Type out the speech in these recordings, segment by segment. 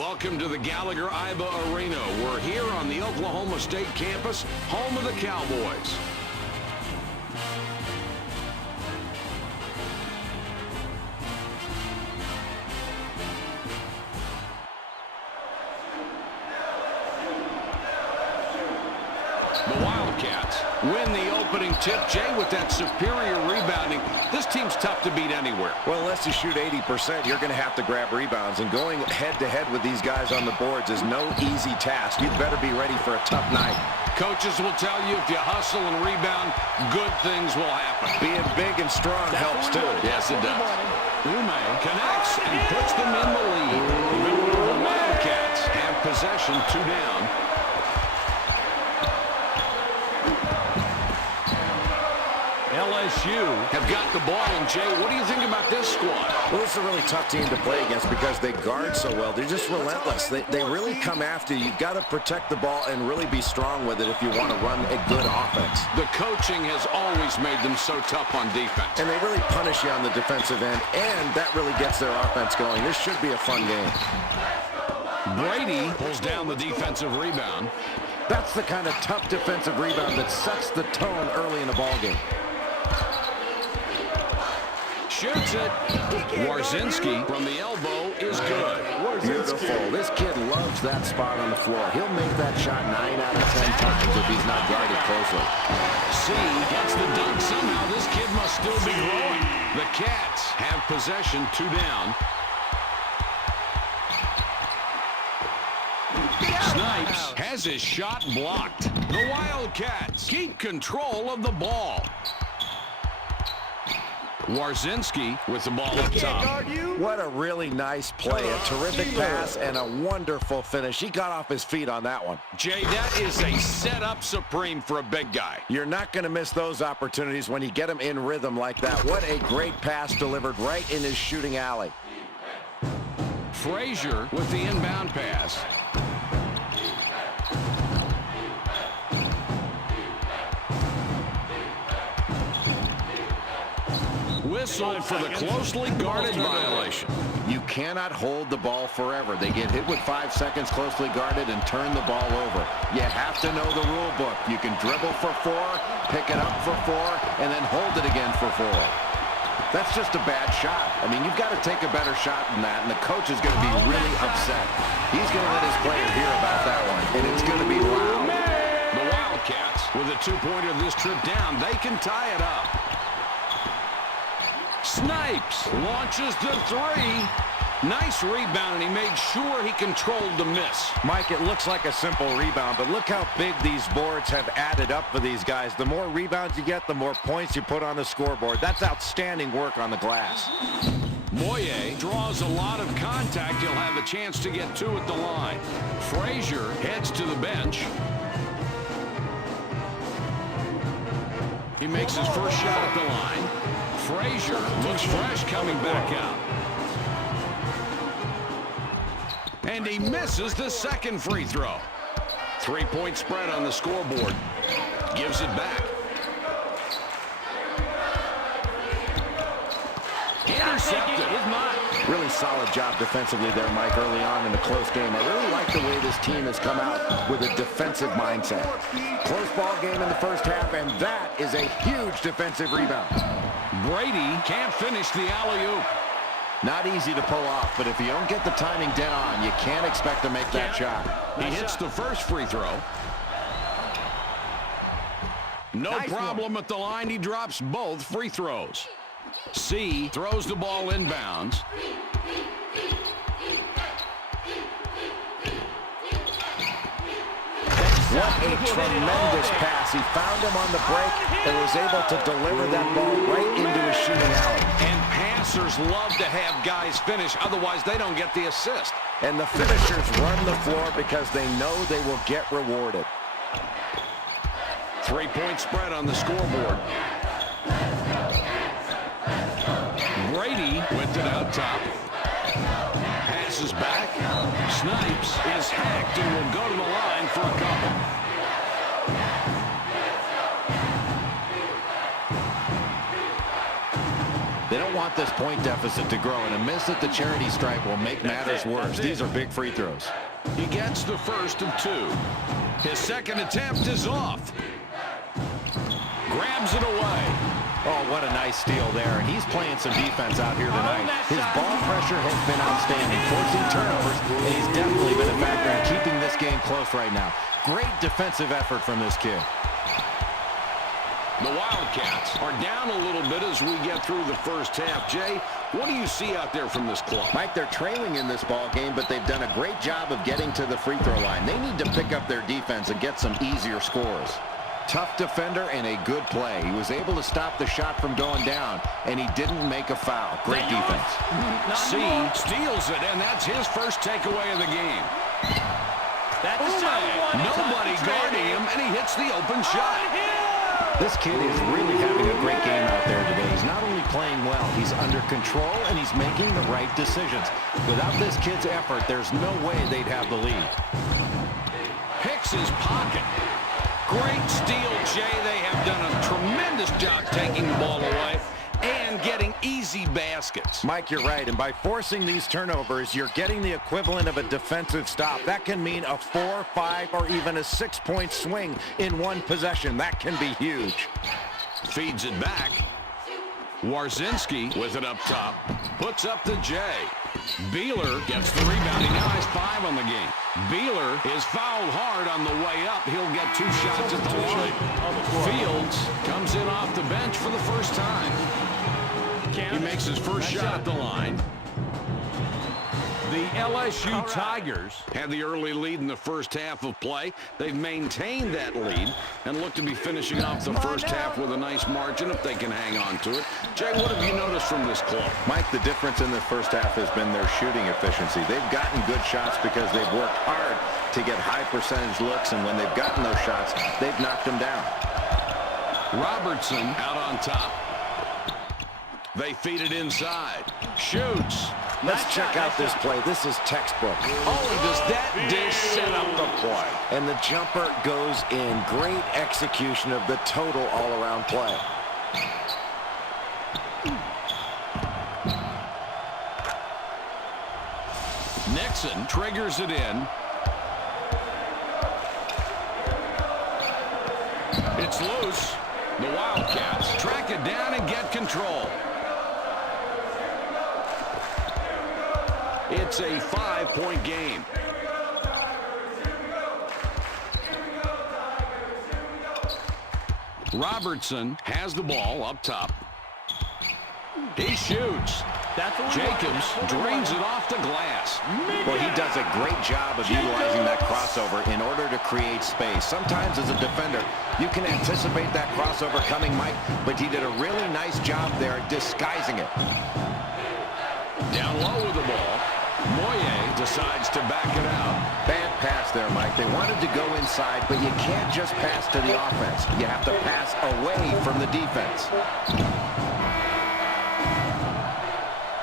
Welcome to the Gallagher-Iba Arena. We're here on the Oklahoma State campus, home of the Cowboys. The Wildcats win the opening tip. Jay, with that superior rebounding, this team's tough to beat anywhere. Well, unless you shoot 80%, you're going to have to grab rebounds. And going head-to-head with these guys on the boards is no easy task. You'd better be ready for a tough night. Coaches will tell you if you hustle and rebound, good things will happen. Being big and strong helps, too. Yes, it does. Ume connects and puts them in the lead. The Wildcats have possession, 2 down. LSU have got the ball. And, Jay, what do you think about this squad? Well, this is a really tough team to play against because they guard so well. They're just relentless. They really come after you. You've got to protect the ball and really be strong with it if you want to run a good offense. The coaching has always made them so tough on defense. And they really punish you on the defensive end, and that really gets their offense going. This should be a fun game. Brady pulls down the defensive rebound. That's the kind of tough defensive rebound that sets the tone early in the ballgame. Shoots it. Warzinski from the elbow is good. Beautiful. This kid loves that spot on the floor. He'll make that shot 9 out of 10 times if he's not guarded closely. C gets the dunk somehow. This kid must still be growing. The Cats have possession, 2 down. Snipes has his shot blocked. The Wildcats keep control of the ball. Warzinski with the ball up top. What a really nice play. A terrific pass and a wonderful finish. He got off his feet on that one. Jay, that is a setup supreme for a big guy. You're not going to miss those opportunities when you get him in rhythm like that. What a great pass delivered right in his shooting alley. Frazier with the inbound pass. Whistle for the closely guarded violation. You cannot hold the ball forever. They get hit with 5 seconds closely guarded and turn the ball over. You have to know the rule book. You can dribble for 4, pick it up for 4, and then hold it again for 4. That's just a bad shot. I mean, you've got to take a better shot than that, and the coach is going to be really upset. He's going to let his player hear about that one, and it's going to be loud. The Wildcats, with a 2-pointer this trip down, they can tie it up. Snipes launches the 3. Nice rebound, and he made sure he controlled the miss. Mike, it looks like a simple rebound, but look how big these boards have added up for these guys. The more rebounds you get, the more points you put on the scoreboard. That's outstanding work on the glass. Moye draws a lot of contact. He'll have a chance to get 2 at the line. Frazier heads to the bench. He makes his first shot at the line. Frazier looks fresh coming back out. And he misses the second free throw. 3-point spread on the scoreboard. Gives it back. Intercepted. Really solid job defensively there, Mike, early on in a close game. I really like the way this team has come out with a defensive mindset. Close ball game in the first half, and that is a huge defensive rebound. Brady can't finish the alley-oop. Not easy to pull off, but if you don't get the timing dead on, you can't expect to make that shot. He hits the first free throw. No problem at the line. He drops both free throws. C throws the ball inbounds. What a tremendous pass. He found him on the break and was able to deliver that ball right into his shooting alley. And passers love to have guys finish, otherwise they don't get the assist. And the finishers run the floor because they know they will get rewarded. 3-point spread on the scoreboard. Brady with it out top. Passes back. Snipes is hacked and will go to the line for a couple. They don't want this point deficit to grow, and a miss at the charity stripe will make matters worse. These are big free throws. He gets the first of 2. His second attempt is off. Grabs it away. Oh, what a nice steal there. And he's playing some defense out here tonight. His ball pressure has been outstanding, forcing turnovers, and he's definitely been a factor in keeping this game close right now. Great defensive effort from this kid. The Wildcats are down a little bit as we get through the first half. Jay, what do you see out there from this club? Mike, they're trailing in this ball game, but they've done a great job of getting to the free throw line. They need to pick up their defense and get some easier scores. Tough defender and a good play. He was able to stop the shot from going down, and he didn't make a foul. Great defense. C steals it, and that's his first takeaway of the game. Nobody guarding him, and he hits the open shot. This kid is really having a great game out there today. He's not only playing well, he's under control, and he's making the right decisions. Without this kid's effort, there's no way they'd have the lead. Picks his pocket. Great steal, Jay. They have done a tremendous job taking the ball away and getting easy baskets. Mike, you're right, and by forcing these turnovers, you're getting the equivalent of a defensive stop. That can mean a 4, 5, or even a 6-point swing in one possession. That can be huge. Feeds it back. Warzinski with it up top. Puts up the J. Beeler gets the rebound. He now has 5 on the game. Beeler is fouled hard on the way up. He'll get 2 shots at the line. Fields comes in off the bench for the first time. He makes his first shot at the line. The LSU Tigers had the early lead in the first half of play. They've maintained that lead and look to be finishing off the first half with a nice margin if they can hang on to it. Jay, what have you noticed from this club? Mike, the difference in the first half has been their shooting efficiency. They've gotten good shots because they've worked hard to get high percentage looks, and when they've gotten those shots, they've knocked them down. Robertson out on top. They feed it inside. Shoots. Let's check out this play. This is textbook. Oh, does that dish set up the play? And the jumper goes in. Great execution of the total all-around play. Nixon triggers it in. It's loose. The Wildcats track it down and get control. It's a 5-point game. Robertson has the ball up top. He shoots. Jacobs drains it off the glass. Well, he does a great job of utilizing that crossover in order to create space. Sometimes as a defender, you can anticipate that crossover coming, Mike, but he did a really nice job there at disguising it. Down low with the ball. Moye decides to back it out. Bad pass there, Mike. They wanted to go inside, but you can't just pass to the offense. You have to pass away from the defense.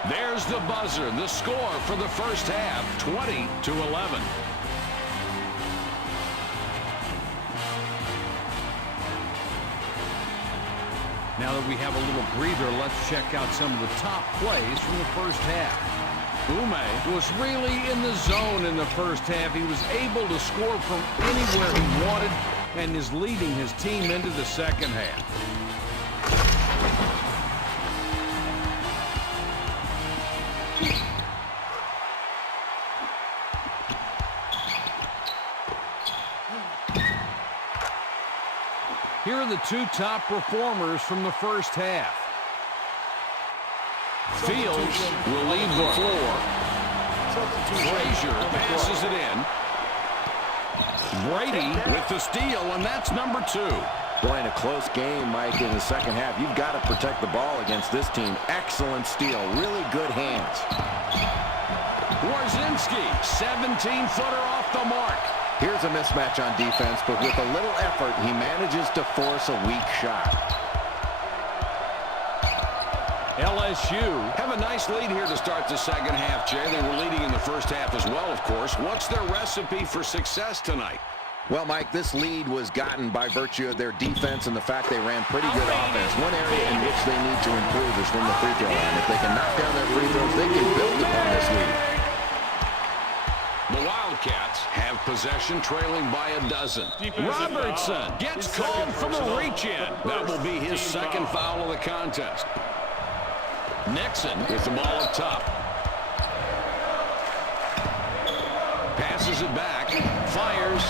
There's the buzzer. The score for the first half, 20-11. Now that we have a little breather, let's check out some of the top plays from the first half. Ume was really in the zone in the first half. He was able to score from anywhere he wanted and is leading his team into the second half. Here are the 2 top performers from the first half. Fields will leave the floor. Frazier passes it in. Brady with the steal, and that's number 2. Boy, in a close game, Mike, in the second half, you've got to protect the ball against this team. Excellent steal. Really good hands. Warzinski, 17-footer off the mark. Here's a mismatch on defense, but with a little effort, he manages to force a weak shot. LSU have a nice lead here to start the second half, Jay. They were leading in the first half as well, of course. What's their recipe for success tonight? Well, Mike, this lead was gotten by virtue of their defense and the fact they ran pretty good offense. One area in which they need to improve is from the free throw line. If they can knock down their free throws, they can build upon this lead. The Wildcats have possession, trailing by a dozen. Robertson gets called from a reach-in. That will be his second foul of the contest. Nixon with the ball up top. Passes it back. Fires.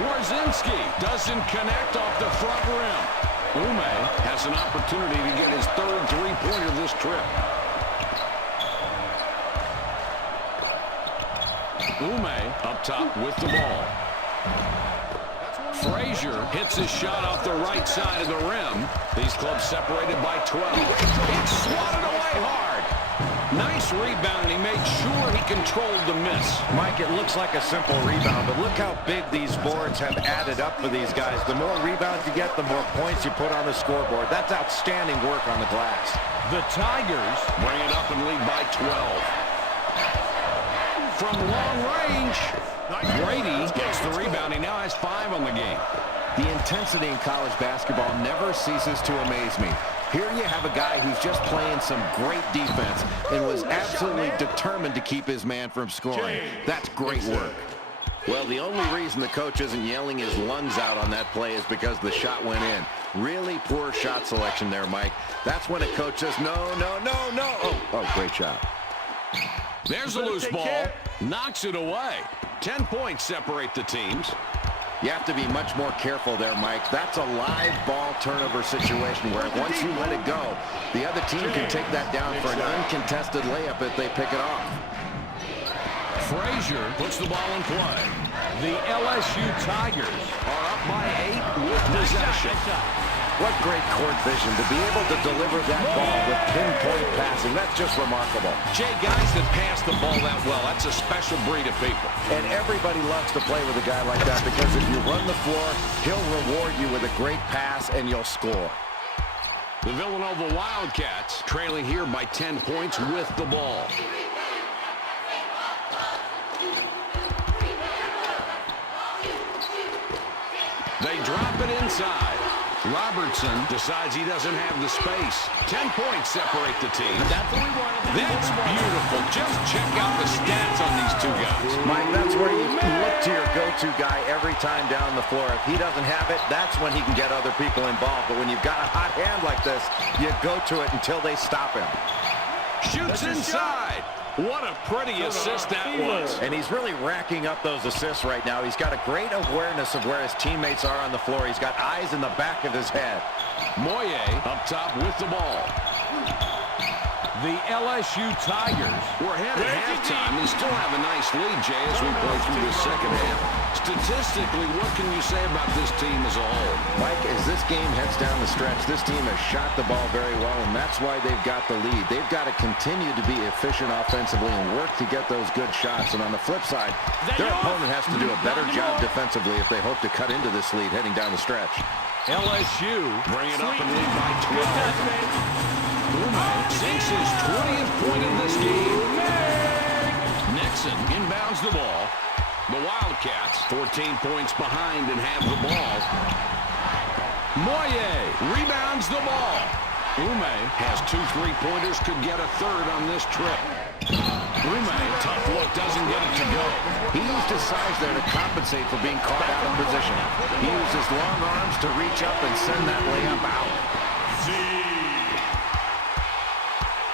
Warzinski doesn't connect off the front rim. Ume has an opportunity to get his third three-pointer this trip. Ume up top with the ball. Frazier hits his shot off the right side of the rim. These clubs separated by 12. It's swatted away hard. Nice rebound. He made sure he controlled the miss. Mike, it looks like a simple rebound, but look how big these boards have added up for these guys. The more rebounds you get, the more points you put on the scoreboard. That's outstanding work on the glass. The Tigers bring it up and lead by 12. From long range, Brady gets the rebound. He now has 5 on the game. The intensity in college basketball never ceases to amaze me. Here you have a guy who's just playing some great defense and was absolutely determined to keep his man from scoring. That's great work. Well, the only reason the coach isn't yelling his lungs out on that play is because the shot went in. Really poor shot selection there, Mike. That's when a coach says, no, no, no, no. Oh, great shot. There's a loose ball. Knocks it away. 10 points separate the teams. You have to be much more careful there, Mike. That's a live ball turnover situation where once you let it go, the other team can take that down for an uncontested layup if they pick it off. Frazier puts the ball in play. The LSU Tigers are up by 8 with possession. What great court vision to be able to deliver that ball with pinpoint passing. That's just remarkable. Jay, guys that pass the ball that well, that's a special breed of people. And everybody loves to play with a guy like that because if you run the floor, he'll reward you with a great pass and you'll score. The Villanova Wildcats trailing here by 10 points with the ball. They drop it inside. Robertson decides he doesn't have the space. 10 points separate the team. That's what we wanted. That's beautiful. Just check out the stats on these two guys. Mike, that's where you look to your go-to guy every time down the floor. If he doesn't have it, that's when he can get other people involved. But when you've got a hot hand like this, you go to it until they stop him. Shoots inside. What a pretty assist that was. And he's really racking up those assists right now. He's got a great awareness of where his teammates are on the floor. He's got eyes in the back of his head. Moye up top with the ball. The LSU Tigers were ahead at halftime and still have a nice lead, Jay, as we play through the second half. Statistically, what can you say about this team as a whole? Mike, as this game heads down the stretch, this team has shot the ball very well, and that's why they've got the lead. They've got to continue to be efficient offensively and work to get those good shots. And on the flip side, their opponent has to do a better job defensively if they hope to cut into this lead heading down the stretch. LSU bring it up and lead by 12. Ume sinks his 20th point of this game. Nixon inbounds the ball. The Wildcats 14 points behind and have the ball. Moye rebounds the ball. Ume has 2 3-pointers, could get a third on this trip. Ume, tough look, doesn't get it to go. He used his size there to compensate for being caught out of position. He used his long arms to reach up and send that layup out.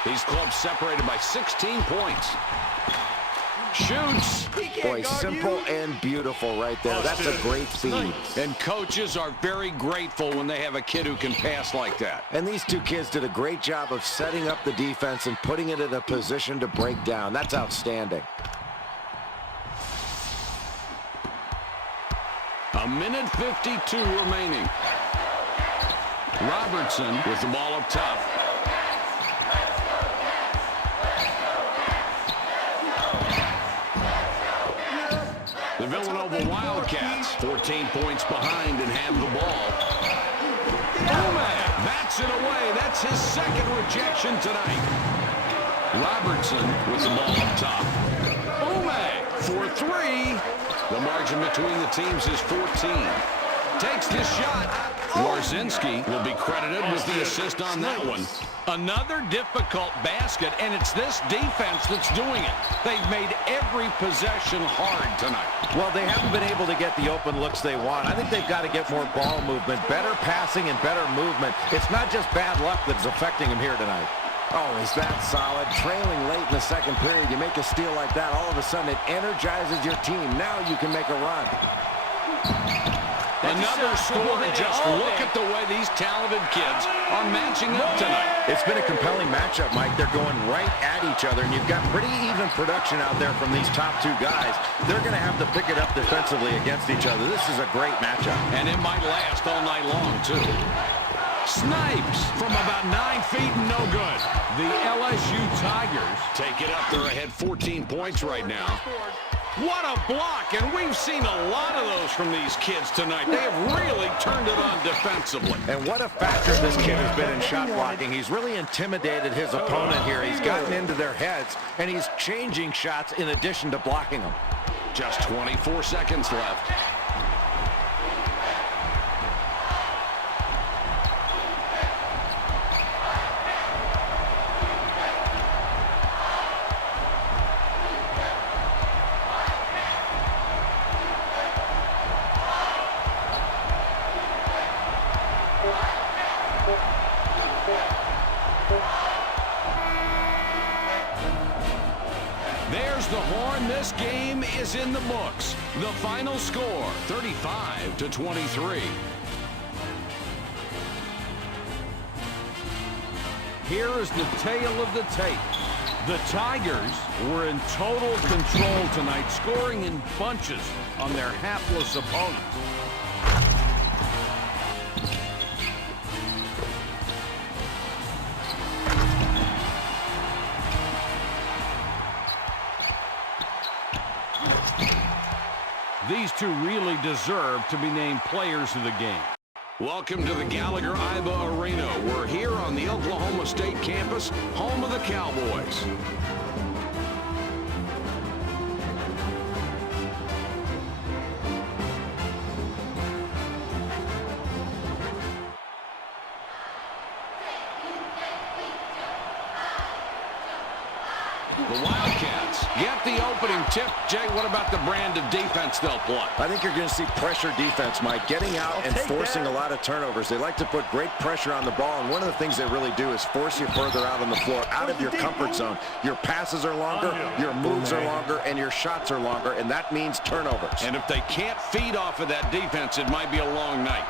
These clubs separated by 16 points. Shoots. Boy, simple and beautiful right there. That's a great feed. And coaches are very grateful when they have a kid who can pass like that. And these two kids did a great job of setting up the defense and putting it in a position to break down. That's outstanding. A minute 52 remaining. Robertson with the ball up top. The Villanova Wildcats 14 points behind and have the ball. Ume bats it away. That's his second rejection tonight. Robertson with the ball up top. Ume for 3. The margin between the teams is 14. Takes the shot. Warzinski will be credited with the assist on that one. Another difficult basket, and it's this defense that's doing it. They've made every possession hard tonight. Well, they haven't been able to get the open looks they want. I think they've got to get more ball movement, better passing and better movement. It's not just bad luck that's affecting them here tonight. Oh, is that solid? Trailing late in the second period, you make a steal like that, all of a sudden it energizes your team. Now you can make a run. Another score. Just look at the way these talented kids are matching up tonight. It's been a compelling matchup, Mike. They're going right at each other, and you've got pretty even production out there from these top two guys. They're going to have to pick it up defensively against each other. This is a great matchup. And it might last all night long, too. Snipes from about 9 feet, no good. The LSU Tigers take it up. They're ahead 14 points right now. What a block, and we've seen a lot of those from these kids tonight. They have really turned it on defensively. And what a factor this kid has been in shot blocking. He's really intimidated his opponent here. He's gotten into their heads, and he's changing shots in addition to blocking them. Just 24 seconds left. There's the horn. This game is in the books. The final score, 35-23. Here is the tale of the tape. The Tigers were in total control tonight, scoring in bunches on their hapless opponents. These two really deserve to be named players of the game. Welcome to the Gallagher-Iba Arena. We're here on the Oklahoma State campus, home of the Cowboys. The Wildcats get the opening tip. Jay, what about the brand of defense they'll play? I think you're going to see pressure defense, Mike, getting out and forcing a lot of turnovers. They like to put great pressure on the ball, and one of the things they really do is force you further out on the floor, out of your comfort zone. Your passes are longer, your moves are longer, and your shots are longer, and that means turnovers. And if they can't feed off of that defense, it might be a long night.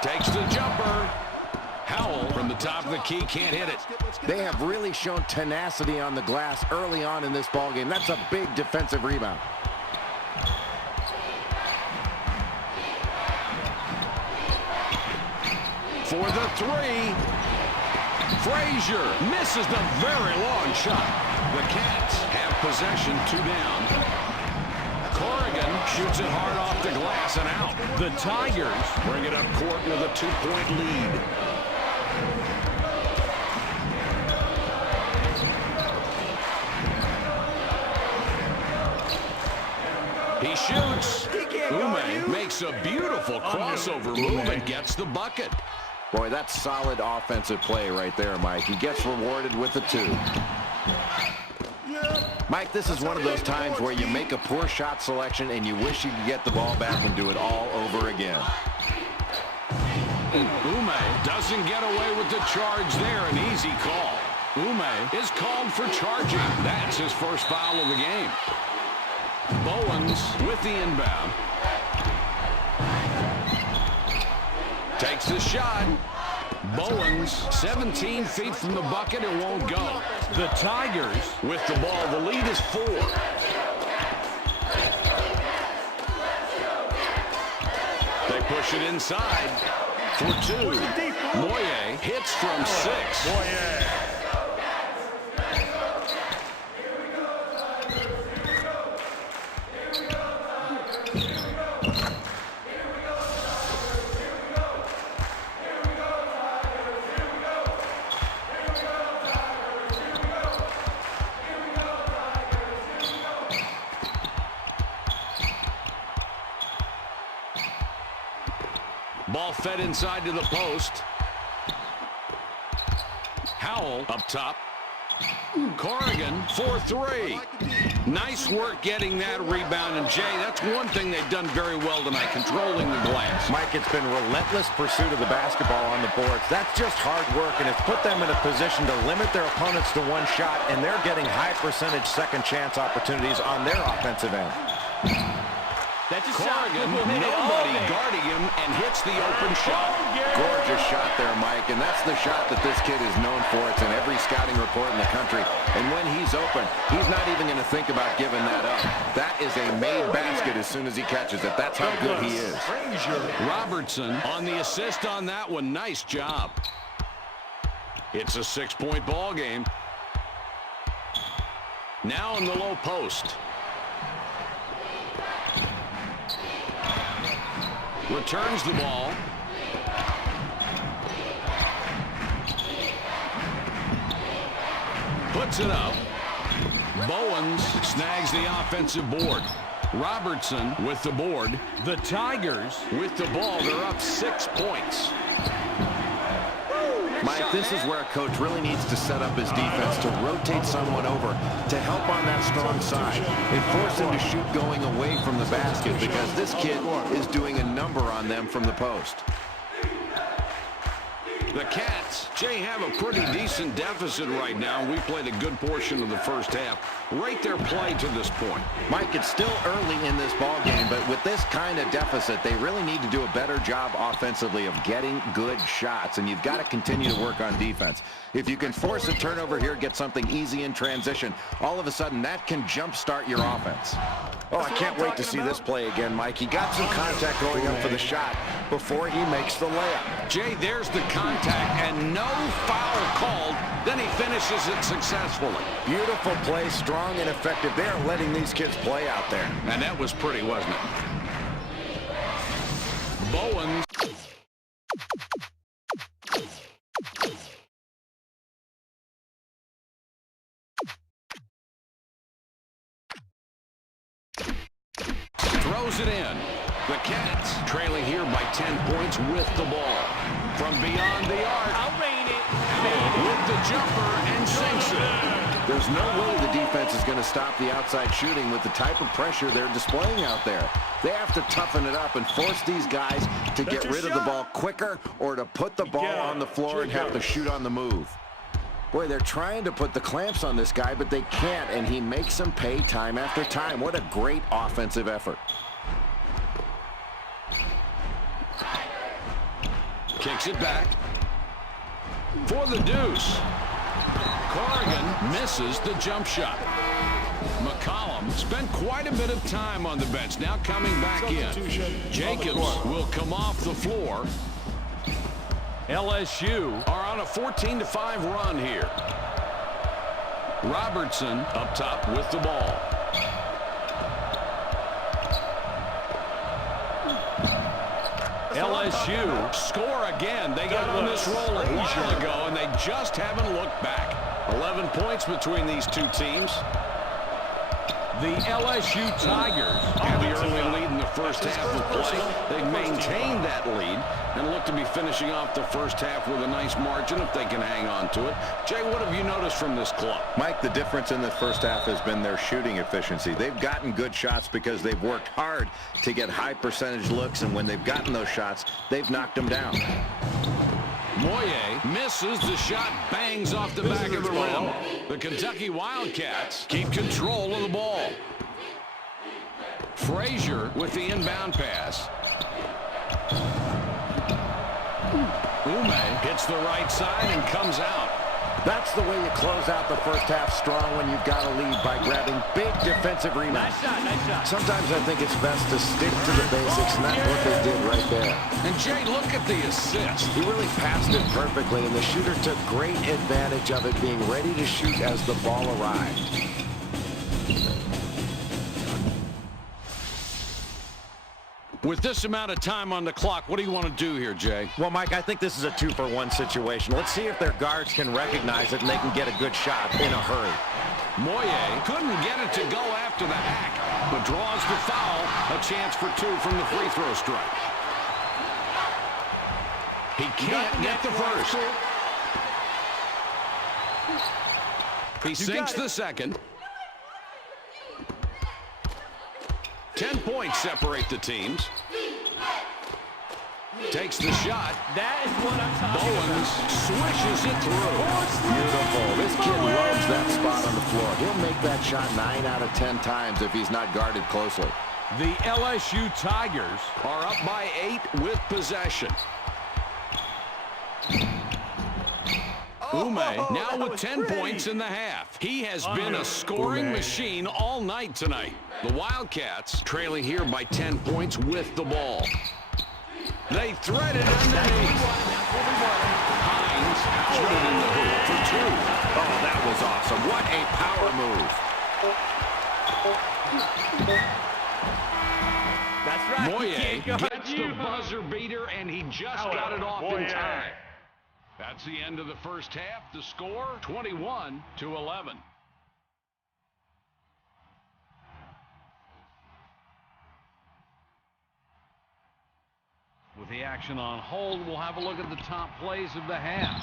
Takes the jumper. Howell from the top of the key can't hit it. They have really shown tenacity on the glass early on in this ballgame. That's a big defensive rebound. For the three. Frazier misses the very long shot. The Cats have possession, 2 down. Corrigan shoots it hard off the glass and out. The Tigers bring it up court with a 2-point lead. He shoots. Ume makes a beautiful crossover move and gets the bucket. Boy, that's solid offensive play right there, Mike. He gets rewarded with the 2. Mike, this is one of those times where you make a poor shot selection and you wish you could get the ball back and do it all over again. Ume doesn't get away with the charge there. An easy call. Ume is called for charging. That's his first foul of the game. Bowens with the inbound. Takes the shot. Bowens, 17 feet from the bucket, it won't go. The Tigers with the ball. The lead is 4. They push it inside for 2. Moye hits from 6. Ball fed inside to the post. Howell up top. Corrigan for three. Nice work getting that rebound. And, Jay, that's one thing they've done very well tonight, controlling the glass. Mike, it's been relentless pursuit of the basketball on the boards. That's just hard work, and it's put them in a position to limit their opponents to one shot, and they're getting high-percentage second-chance opportunities on their offensive end. That's a Corrigan, nobody guarding him, and hits the open shot. Gorgeous shot there, Mike, and that's the shot that this kid is known for. It's in every scouting report in the country, and when he's open, he's not even going to think about giving that up. That is a made basket as soon as he catches it. That's how good he is. Robertson on the assist on that one. Nice job. It's a 6-point ball game. Now in the low post. Returns the ball. Puts it up. Bowens snags the offensive board. Robertson with the board. The Tigers with the ball. They're up 6 points. Mike, this is where a coach really needs to set up his defense to rotate someone over to help on that strong side and force him to shoot going away from the basket, because this kid is doing a number on them from the post. The Cats, Jay, have a pretty decent deficit right now. We played a good portion of the first half. Rate their play to this point. Mike, it's still early in this ball game, but with this kind of deficit, they really need to do a better job offensively of getting good shots, and you've got to continue to work on defense. If you can force a turnover here, get something easy in transition, all of a sudden that can jumpstart your offense. Oh, I can't wait to see this play again, Mike. He got some contact going up for the shot before he makes the layup. Jay, there's the contact, and no foul called. Then he finishes it successfully. Beautiful play, strong and effective. They are letting these kids play out there. And that was pretty, wasn't it? Bowens. Throws it in. The Cats trailing here by 10 points with the ball. From beyond the arc. I'll rain it. With the jumper and sinks it. There's no way the defense is going to stop the outside shooting with the type of pressure they're displaying out there. They have to toughen it up and force these guys to get rid of the ball quicker, or to put the ball on the floor and have to shoot on the move. Boy, they're trying to put the clamps on this guy, but they can't, and he makes them pay time after time. What a great offensive effort. Kicks it back. For the deuce. Corrigan misses the jump shot. McCollum spent quite a bit of time on the bench. Now coming back in. Jacobs will come off the floor. LSU are on a 14-5 run here. Robertson up top with the ball. LSU score again. They got on this roll a while ago, and they just haven't looked back. 11 points between these two teams. The LSU Tigers have the early lead in the first half of play. They've maintained that lead and look to be finishing off the first half with a nice margin if they can hang on to it. Jay, what have you noticed from this club? Mike, the difference in the first half has been their shooting efficiency. They've gotten good shots because they've worked hard to get high percentage looks, and when they've gotten those shots, they've knocked them down. Moye misses the shot, bangs off the back of the rim. The Kentucky Wildcats keep control of the ball. Frazier with the inbound pass. Ume hits the right side and comes out. That's the way you close out the first half strong when you've got a lead, by grabbing big defensive rebounds. Nice shot, nice shot. Sometimes I think it's best to stick to the basics, and that's what they did right there. And Jay, look at the assist. He really passed it perfectly, and the shooter took great advantage of it, being ready to shoot as the ball arrived. With this amount of time on the clock, what do you want to do here, Jay? Well, Mike, I think this is a 2-for-1 situation. Let's see if their guards can recognize it and they can get a good shot in a hurry. Moye couldn't get it to go after the hack, but draws the foul. A chance for two from the free throw strike. He can't get the first. He sinks the second. 10 points separate the teams. Takes the shot. That is what I'm talking Bowens swishes it through. Beautiful. This kid loves that spot on the floor. He'll make that shot 9 out of 10 times if he's not guarded closely. The LSU Tigers are up by 8 with possession. Ume now with 10 points in the half. He has been a scoring machine all night tonight. The Wildcats trailing here by 10 points with the ball. They thread it underneath. Hines outed in the hoop for 2. Oh, that was awesome. What a power move. That's right. Moye gets the buzzer beater, and he just got it off in time. That's the end of the first half. The score, 21-11. With the action on hold, we'll have a look at the top plays of the half.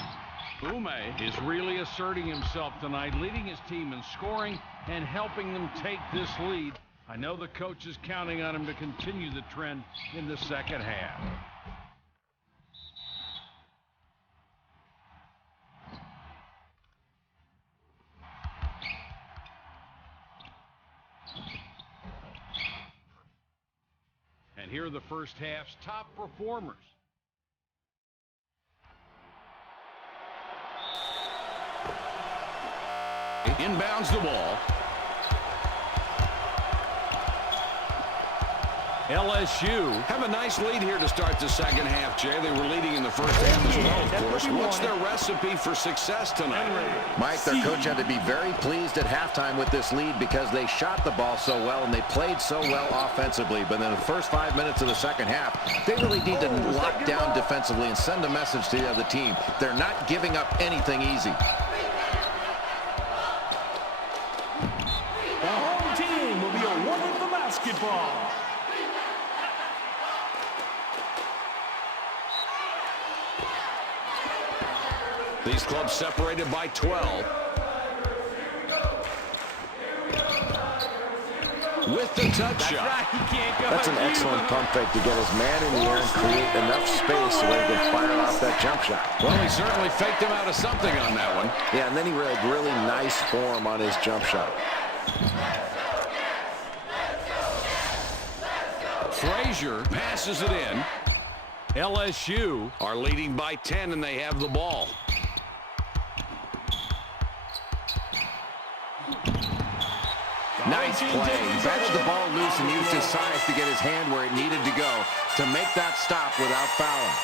Ume is really asserting himself tonight, leading his team in scoring and helping them take this lead. I know the coach is counting on him to continue the trend in the second half. And here are the first half's top performers. Inbounds the ball. LSU have a nice lead here to start the second half, Jay. They were leading in the first half as well, of course. What's their recipe for success tonight? Mike, their coach had to be very pleased at halftime with this lead because they shot the ball so well and they played so well offensively. But in the first 5 minutes of the second half, they really need to lock down defensively and send a message to the other team. They're not giving up anything easy. The home team will be awarded the basketball. These clubs separated by 12. With the touch shot. Right. He can't go. That's an excellent pump fake to get his man in the air and create enough space so he can fire off that jump shot. Well, he certainly faked him out of something on that one. Yeah, and then he had really nice form on his jump shot. Frazier passes it in. LSU are leading by 10, and they have the ball. Nice play. He batted the ball loose and used his size to get his hand where it needed to go to make that stop without fouling.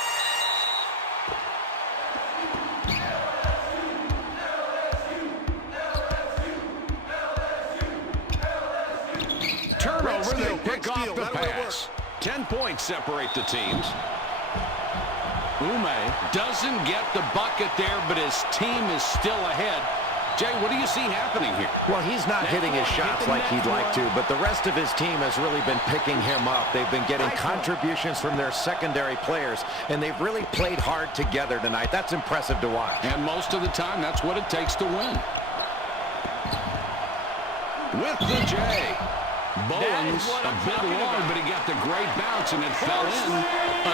Turnover, they pick off the pass. 10 points separate the teams. Ume doesn't get the bucket there, but his team is still ahead. Jay, what do you see happening here? Well, he's not hitting his shots like he'd like to, but the rest of his team has really been picking him up. They've been getting contributions from their secondary players, and they've really played hard together tonight. That's impressive to watch. And most of the time, that's what it takes to win. With the J. Bowens a bit long, but he got the great bounce, and it fell in.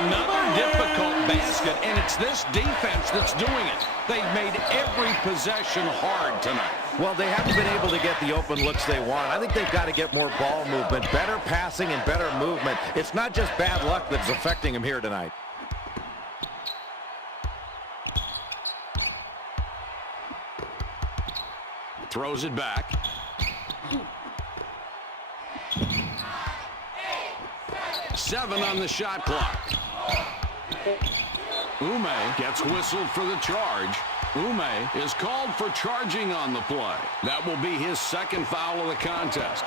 Another difficult basket, and it's this defense that's doing it. They've made every possession hard tonight. Well, they haven't been able to get the open looks they want. I think they've got to get more ball movement, better passing and better movement. It's not just bad luck that's affecting them here tonight. Throws it back. Seven on the shot clock. Ume gets whistled for the charge. Ume is called for charging on the play. That will be his second foul of the contest.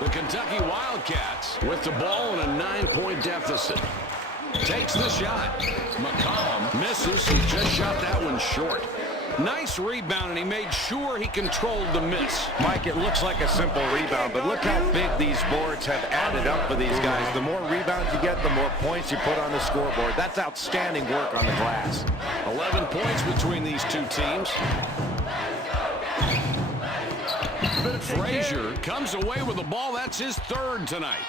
The Kentucky Wildcats with the ball in a 9-point deficit. Takes the shot. McCollum misses. He just shot that one short. Nice rebound, and he made sure he controlled the miss. Mike, it looks like a simple rebound, but look how big these boards have added up for these guys. The more rebounds you get, the more points you put on the scoreboard. That's outstanding work on the glass. 11 points between these two teams. Frazier comes away with the ball. That's his third tonight.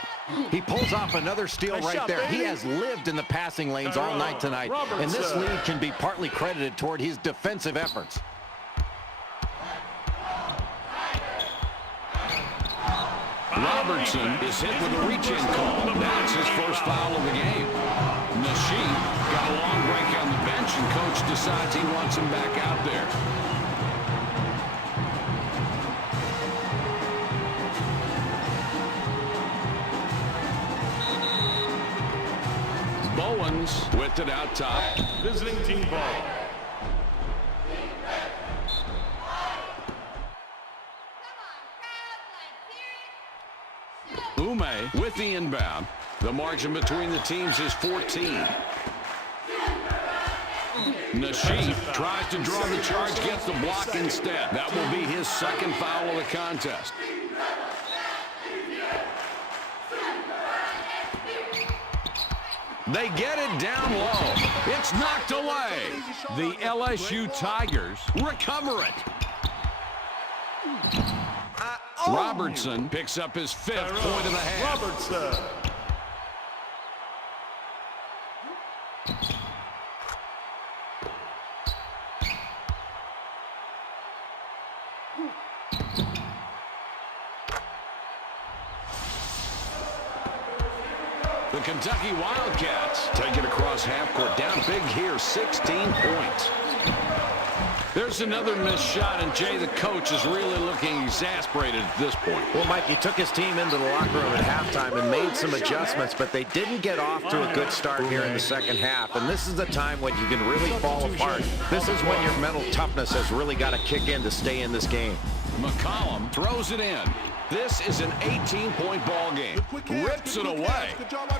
He pulls off another steal right there. He has lived in the passing lanes all night tonight, and this lead can be partly credited toward his defensive efforts. Robertson is hit with a reach-in call. That's his first foul of the game. Nasheed got a long break on the bench, and coach decides he wants him back out there. Bowens with it out top. Visiting team ball. Ume with the inbound. The margin between the teams is 14. Nasheed tries to draw the charge, gets the block instead. That will be his second foul of the contest. They get it down low. It's knocked away. The LSU Tigers recover it. Robertson picks up his fifth point of the half. Robertson. The Kentucky Wildcats take it across half court. Down big here, 16 points. There's another missed shot, and Jay, the coach, is really looking exasperated at this point. Well, Mike, he took his team into the locker room at halftime and made some adjustments, but they didn't get off to a good start here in the second half. And this is the time when you can really fall apart. This is when your mental toughness has really got to kick in to stay in this game. McCollum throws it in. This is an 18-point ball game. Rips it away.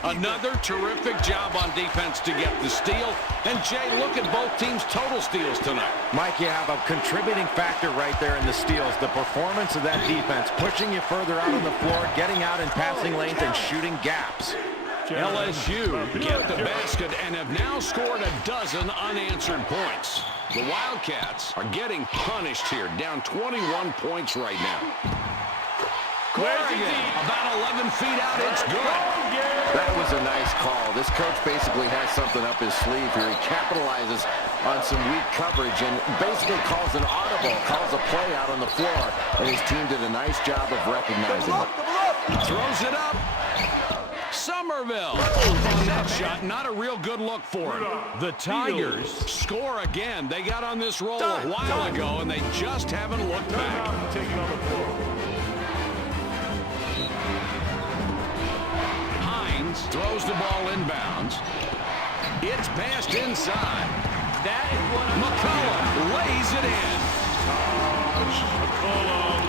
Another terrific job on defense to get the steal. And, Jay, look at both teams' total steals tonight. Mike, you have a contributing factor right there in the steals. The performance of that defense, pushing you further out on the floor, getting out in passing lanes, and shooting gaps. LSU get the basket and have now scored a dozen unanswered points. The Wildcats are getting punished here, down 21 points right now. Corrigan, about 11 feet out, it's good. That was a nice call. This coach basically has something up his sleeve here. He capitalizes on some weak coverage and basically calls an audible, calls a play out on the floor, and his team did a nice job of recognizing it. Throws it up. Somerville on that shot. Not a real good look for him. The Tigers score again. They got on this roll a while ago, and they just haven't looked back. Taking on the floor. Hines throws the ball inbounds. It's passed inside. That is what McCollum lays it in. McCollum.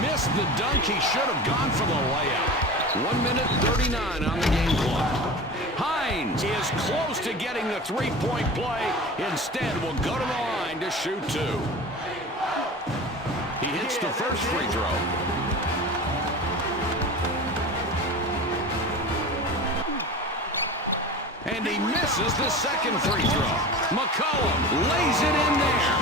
Missed the dunk. He should have gone for the layup. 1 minute 39 on the game clock. Hines is close to getting the three-point play. Instead, will go to the line to shoot two. He hits the first free throw. And he misses the second free throw. McCollum lays it in there.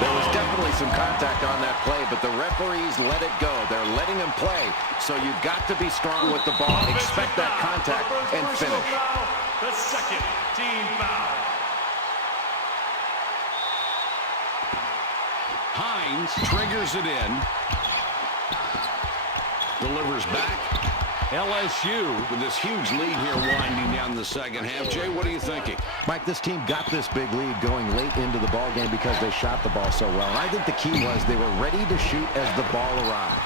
There was definitely some contact on that play, but the referees let it go. They're letting him play, so you've got to be strong with the ball. Expect that contact and finish. The second team foul. Hines triggers it in. Delivers back. LSU with this huge lead here winding down the second half. Jay, what are you thinking? Mike, this team got this big lead going late into the ball game because they shot the ball so well. And I think the key was they were ready to shoot as the ball arrived.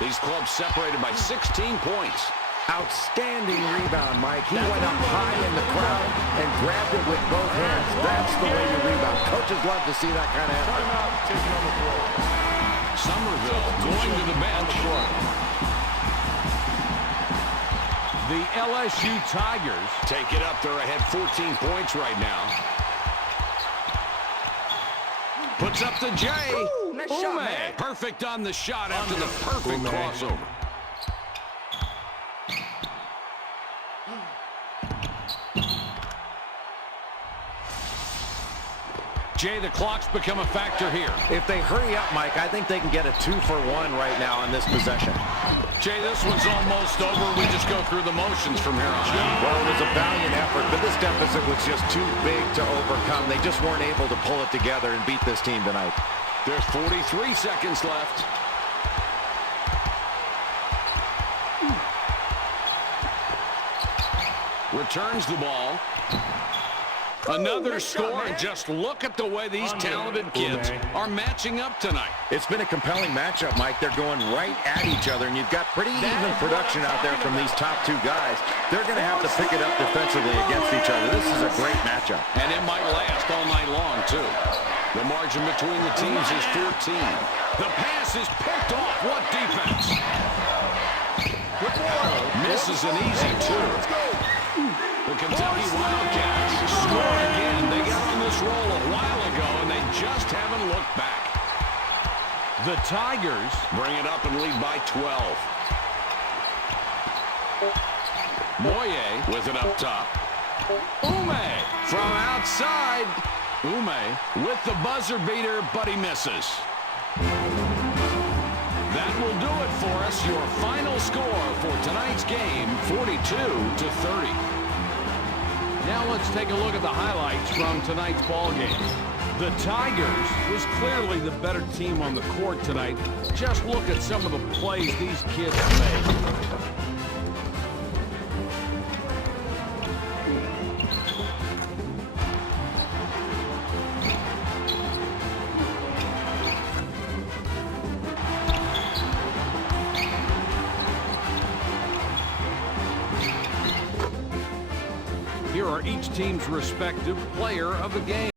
These clubs separated by 16 points. Outstanding rebound, Mike. He went up high in the crowd and grabbed it with both hands. That's the way you rebound. Coaches love to see that kind of effort. Somerville going to the bench. The LSU Tigers take it up. They're ahead 14 points right now. Puts up the J. Nice shot, man. Perfect on the shot after the perfect crossover. Jay, the clock's become a factor here. If they hurry up, Mike, I think they can get a 2-for-1 right now on this possession. Jay, this one's almost over. We just go through the motions from here on out. Well, it was a valiant effort, but this deficit was just too big to overcome. They just weren't able to pull it together and beat this team tonight. There's 43 seconds left. Returns the ball. Another score, and just look at the way these talented kids are matching up tonight. It's been a compelling matchup, Mike. They're going right at each other, and you've got pretty even production out there from these top two guys. They're going to have to pick it up defensively against each other. This is a great matchup. And it might last all night long, too. The margin between the teams is 14. The pass is picked off. What defense? Misses an easy two. The Kentucky Wildcats score again. They got on this roll a while ago, and they just haven't looked back. The Tigers bring it up and lead by 12. Moye with it up top. Ume from outside. Ume with the buzzer beater, but he misses. That will do it for us. Your final score for tonight's game, 42-30. Now let's take a look at the highlights from tonight's ball game. The Tigers was clearly the better team on the court tonight. Just look at some of the plays these kids made. Here are each team's respective player of the game.